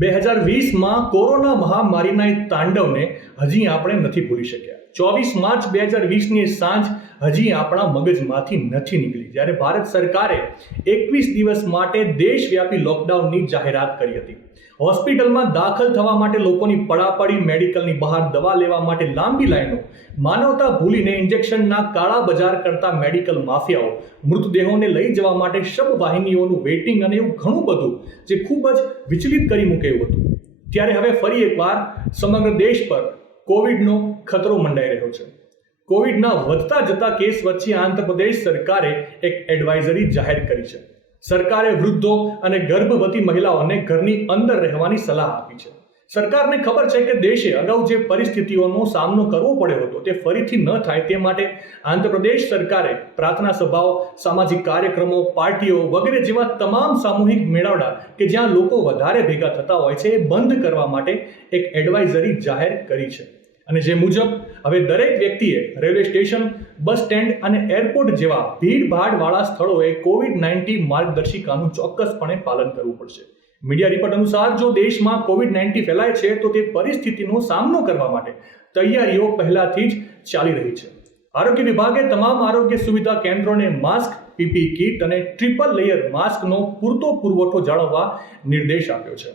2020માં corona મહામારીના એ તાંડવને હજી આપણે નથી ભૂલી શક્યા। 24 માર્ચ 2020ની સાંજ હજી આપણા મગજમાંથી નથી નીકળી, જ્યારે ભારત સરકારે 21 દિવસ માટે દેશવ્યાપી લોકડાઉનની જાહેરાત કરી હતી। હોસ્પિટલમાં દાખલ થવા માટે લોકોની પડાપડી, મેડિકલની બહાર દવા લેવા માટે લાંબી લાઈનો, માનવતા ભૂલીને ઇન્જેક્શનના કાળા બજાર કરતા મેડિકલ માફિયાઓ, મૃતદેહોને લઈ જવા માટે શબ વાહિનીઓનું વેઇટિંગ અને એવું ઘણું બધું જે ખૂબ જ વિચલિત કરી મૂકે એવું હતું। ત્યારે હવે ફરી એકવાર સમગ્ર દેશ પર કોવિડનો ખતરો મંડાઈ રહ્યો છે। કોવિડના વધતા જતા કેસ વચ્ચે આંધ્રપ્રદેશ સરકારે એક એડવાઇઝરી જાહેર કરી છે। સરકારે વૃદ્ધો અને ગર્ભવતી મહિલાઓને ઘરની અંદર રહેવાની સલાહ આપી છે। સરકારને ખબર છે કે દેશે અગાઉ જે પરિસ્થિતિઓનો સામનો કરવો પડ્યો હતો તે ફરીથી ન થાય તે માટે આંધ્રપ્રદેશ સરકારે પ્રાર્થના સભાઓ, સામાજિક કાર્યક્રમો, પાર્ટીઓ વગેરે જેવા તમામ સામૂહિક મેળાવડા કે જ્યાં લોકો વધારે ભેગા થતા હોય છે એ બંધ કરવા માટે એક એડવાઇઝરી જાહેર કરી છે। અને જે મુજબ હવે દરેક વ્યક્તિએ રેલવે સ્ટેશન, બસ સ્ટેન્ડ અને એરપોર્ટ જેવા ભીડભાડવાળા સ્થળોએ COVID-19 માર્ગદર્શિકાનું ચોક્કસપણે પાલન કરવું પડશે। મીડિયા રિપોર્ટ અનુસાર જો દેશમાં COVID-19 ફેલાય છે તો તે પરિસ્થિતિનો સામનો કરવા માટે તૈયારીઓ પહેલાથી જ ચાલી રહી છે। આરોગ્ય વિભાગે તમામ આરોગ્ય સુવિધા કેન્દ્રોને માસ્ક, પીપીઈ કીટ અને ટ્રિપલ લેયર માસ્કનો પૂરતો પુરવઠો જાળવવા નિર્દેશ આપ્યો છે।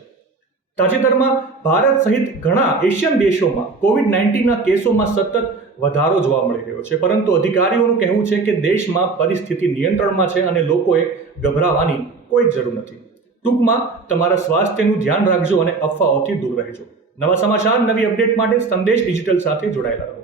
તાજેતરમાં ભારત સહિત ઘણા એશિયન દેશોમાં COVID-19ના કેસોમાં સતત વધારો જોવા મળી રહ્યો છે, પરંતુ અધિકારીઓનું કહેવું છે કે દેશમાં પરિસ્થિતિ નિયંત્રણમાં છે અને લોકોએ ગભરાવાની કોઈ જરૂર નથી। ટૂંકમાં તમારા સ્વાસ્થ્યનું ધ્યાન રાખજો અને અફવાઓથી દૂર રહેજો। નવા સમાચાર, નવી અપડેટ માટે સંદેશ ડિજિટલ સાથે જોડાયેલા રહો।